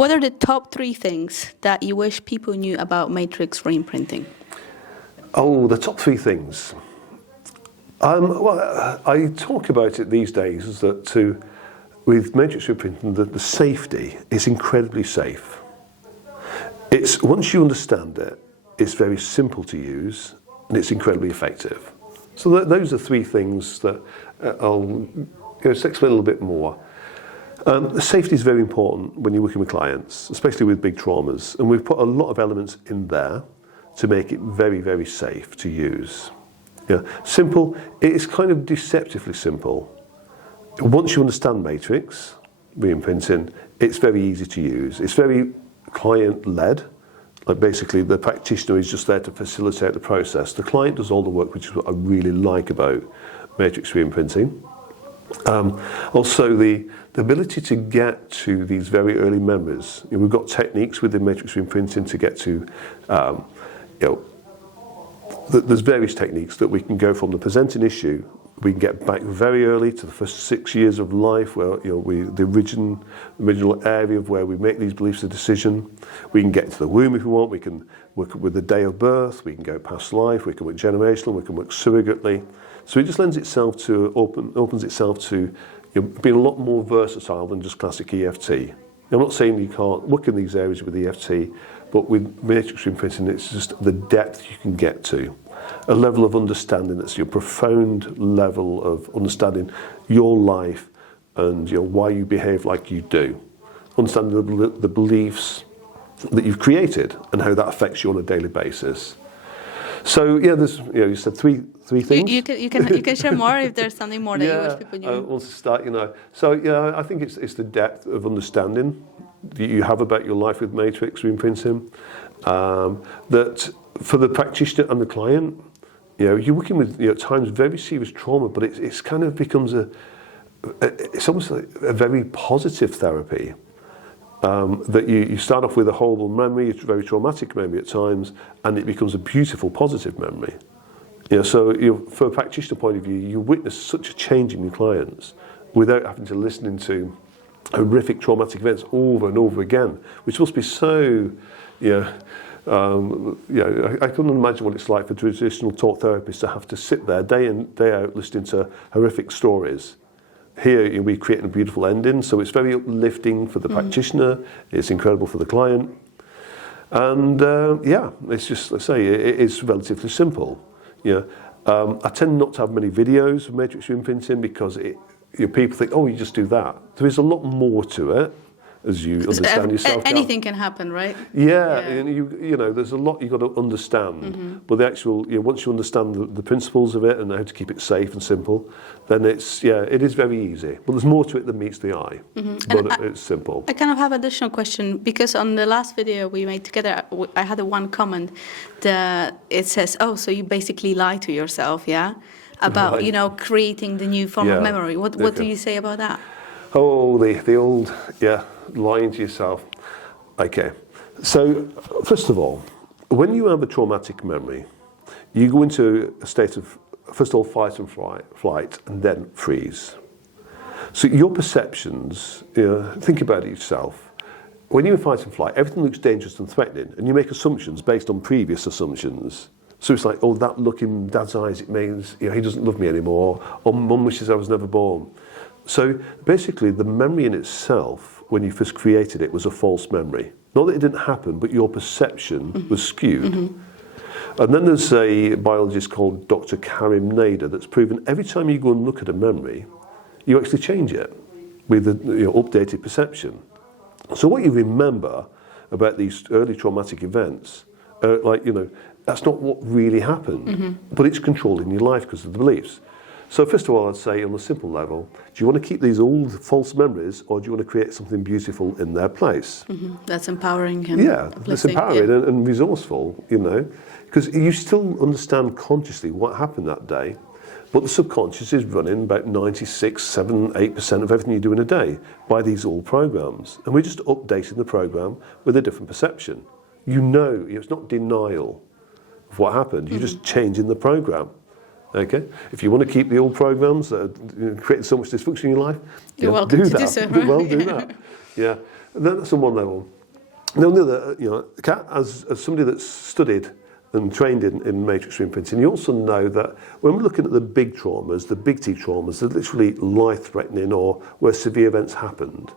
What are the top 3 things that you wish people knew about matrix reimprinting? Oh, the top 3 things. Well, I talk about it these days is that with matrix reimprinting, the safety is incredibly safe. It's once you understand it, it's very simple to use and it's incredibly effective. So those are 3 things that I'll explain a little bit more. The safety is very important when you're working with clients, especially with big traumas, and we've put a lot of elements in there to make it very, very safe to use. Yeah, simple. It's kind of deceptively simple. Once you understand matrix reimprinting, it's very easy to use. It's very client-led. Like basically, the practitioner is just there to facilitate the process. The client does all the work, which is what I really like about matrix reimprinting. Also, the ability to get to these very early memories. We've got techniques within matrix reimprinting to get to, there's various techniques that we can go from the presenting issue. We can get back very early to the first 6 years of life, where the original area of where we make these beliefs a decision. We can get to the womb if we want. We can work with the day of birth. We can go past life. We can work generational. We can work surrogately. So it just lends itself to opens itself to being a lot more versatile than just classic EFT. I'm not saying you can't work in these areas with EFT, but with matrix reimprinting, it's just the depth you can get to. A level of understanding that's your profound level of understanding your life and why you behave like you do. Understanding the beliefs that you've created and how that affects you on a daily basis. So yeah, there's you said three things. You can share more if there's something more that you wish people knew. We'll start. So I think it's the depth of understanding that you have about your life with matrix reimprinting. That for the practitioner and the client, you're working with at times very serious trauma, but it's kind of becomes it's almost like a very positive therapy. That you start off with a horrible memory, a very traumatic memory at times, and it becomes a beautiful, positive memory. So for a practitioner point of view, you witness such a change in your clients without having to listen to horrific traumatic events over and over again, which must be so, I couldn't imagine what it's like for traditional talk therapists to have to sit there day in, day out listening to horrific stories. Here we're creating a beautiful ending, so it's very uplifting for the practitioner, it's incredible for the client. And it's just, let's say, it is relatively simple. I tend not to have many videos of matrix reimprinting because people think, oh, you just do that. There is a lot more to it, as you understand yourself. Anything can happen, right? Yeah. And there's a lot you've got to understand. But the actual, once you understand the principles of it and how to keep it safe and simple, then it is very easy. But there's more to it than meets the eye. But it's simple. I kind of have an additional question, because on the last video we made together, I had one comment that it says, oh, so you basically lie to yourself, yeah? About, creating the new form of memory. What do you say about that? Oh, the old, lying to yourself. Okay, so first of all, when you have a traumatic memory, you go into a state of, first of all, fight and flight, and then freeze. So your perceptions, think about it yourself. When you're in fight and flight, everything looks dangerous and threatening, and you make assumptions based on previous assumptions. So it's like, oh, that look in Dad's eyes, it means he doesn't love me anymore, or Mum wishes I was never born. So basically, the memory in itself, when you first created it, was a false memory. Not that it didn't happen, but your perception was skewed. And then there's a biologist called Dr. Karim Nader that's proven every time you go and look at a memory, you actually change it with the updated perception. So what you remember about these early traumatic events, that's not what really happened, but it's controlling your life because of the beliefs. So first of all, I'd say on a simple level, do you want to keep these old false memories, or do you want to create something beautiful in their place? That's empowering him. Yeah, that's empowering and resourceful, because you still understand consciously what happened that day, but the subconscious is running about 96, 7, 8% of everything you do in a day by these old programs. And we're just updating the program with a different perception. It's not denial of what happened, you're just changing the program. Okay, if you want to keep the old programs that are creating so much dysfunction in your life, you're welcome to do so. Right? Do that. Yeah, And then that's on one level. And on the other, you know, as somebody that's studied and trained in matrix reimprinting, you also know that when we're looking at the big traumas, the big T traumas, they're literally life-threatening or where severe events happened,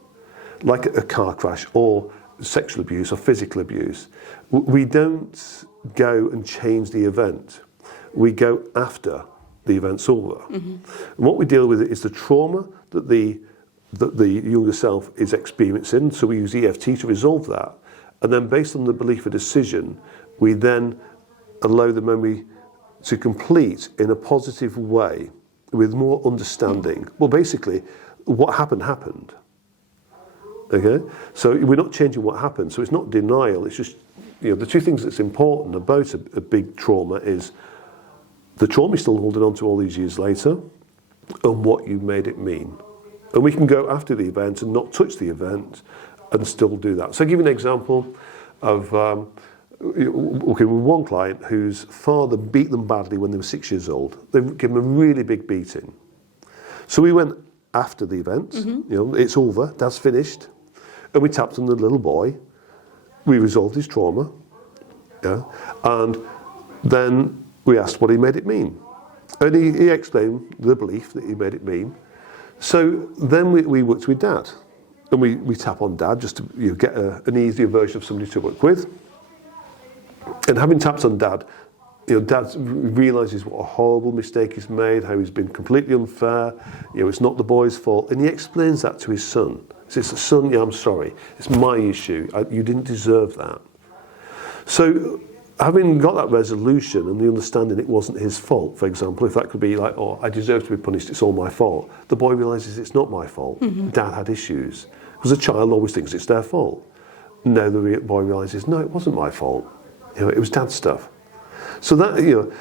like a car crash or sexual abuse or physical abuse. We don't go and change the event. We go after the event's over. And what we deal with is the trauma that the younger self is experiencing. So we use EFT to resolve that. And then based on the belief or decision, we then allow the memory to complete in a positive way with more understanding. Well, basically, what happened. Okay? So we're not changing what happened. So it's not denial. It's just, you know, the two things that's important about a big trauma is the trauma you're still holding on to all these years later and what you made it mean. And we can go after the event and not touch the event and still do that. So I'll give you an example of, okay, with one client whose father beat them badly when they were 6 years old. They've given them a really big beating. So we went after the event, you know, it's over, Dad's finished. And we tapped on the little boy. We resolved his trauma. Yeah, and then we asked what he made it mean. And he explained the belief that he made it mean. So then we worked with Dad. And we tap on Dad just to, you know, get an easier version of somebody to work with. And having tapped on Dad, you know, Dad realises what a horrible mistake he's made, how he's been completely unfair. You know, it's not the boy's fault. And he explains that to his son. He says, son, yeah, I'm sorry. It's my issue. You didn't deserve that. So having got that resolution and the understanding it wasn't his fault, for example, if that could be like, oh, I deserve to be punished, it's all my fault. The boy realises it's not my fault. Dad had issues. Because a child always thinks it's their fault. No, the boy realises, no, it wasn't my fault. You know, it was Dad's stuff. So that, you know,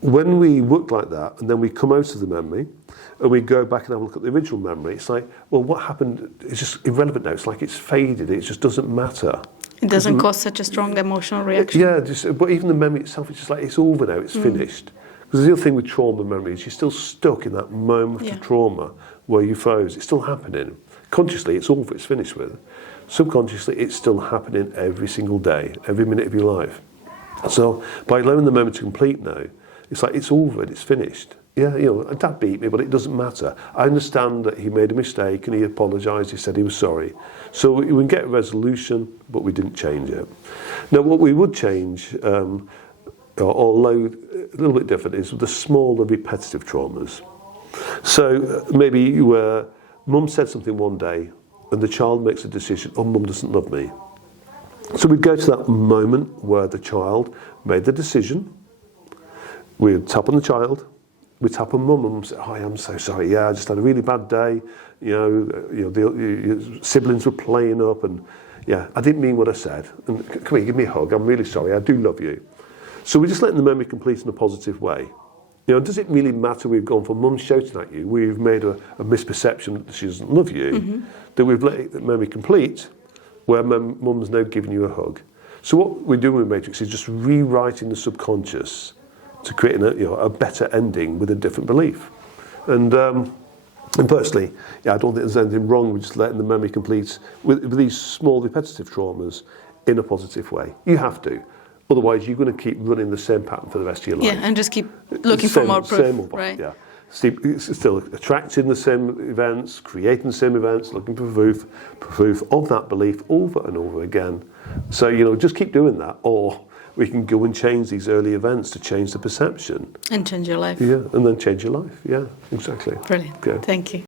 when we work like that and then we come out of the memory and we go back and have a look at the original memory, it's like, well, what happened is just irrelevant now. It's like it's faded. It just doesn't matter. It doesn't cause such a strong emotional reaction. Yeah, but even the memory itself, it's just like, it's over now, it's finished. Because the other thing with trauma memory is you're still stuck in that moment of trauma where you froze. It's still happening. Consciously, it's over, it's finished with. Subconsciously, it's still happening every single day, every minute of your life. So by allowing the moment to complete now, it's like it's over and it's finished. Yeah, you know, Dad beat me, but it doesn't matter. I understand that he made a mistake and he apologised, he said he was sorry. So we can get a resolution, but we didn't change it. Now, what we would change, although a little bit different, is the smaller repetitive traumas. So maybe where Mum said something one day and the child makes a decision, oh, Mum doesn't love me. So we'd go to that moment where the child made the decision. We'd tap on the child. We'd tap on Mum and say, oh, I'm so sorry. Yeah, I just had a really bad day. Your siblings were playing up and yeah, I didn't mean what I said. And come here, give me a hug. I'm really sorry. I do love you. So we're just letting the memory complete in a positive way. You know, does it really matter we've gone from Mum shouting at you, we've made a misperception that she doesn't love you, that we've let the memory complete, where Mum's now giving you a hug. So what we're doing with Matrix is just rewriting the subconscious to create a better ending with a different belief. And personally, I don't think there's anything wrong with just letting the memory complete with these small repetitive traumas in a positive way. You have to. Otherwise, you're going to keep running the same pattern for the rest of your life. Yeah, and just keep looking for more proof, right? Yeah. Still attracting the same events, creating the same events, looking for proof of that belief over and over again. So, you know, just keep doing that, or we can go and change these early events to change the perception. And change your life. Yeah, and then change your life. Yeah, exactly. Brilliant. Okay. Thank you.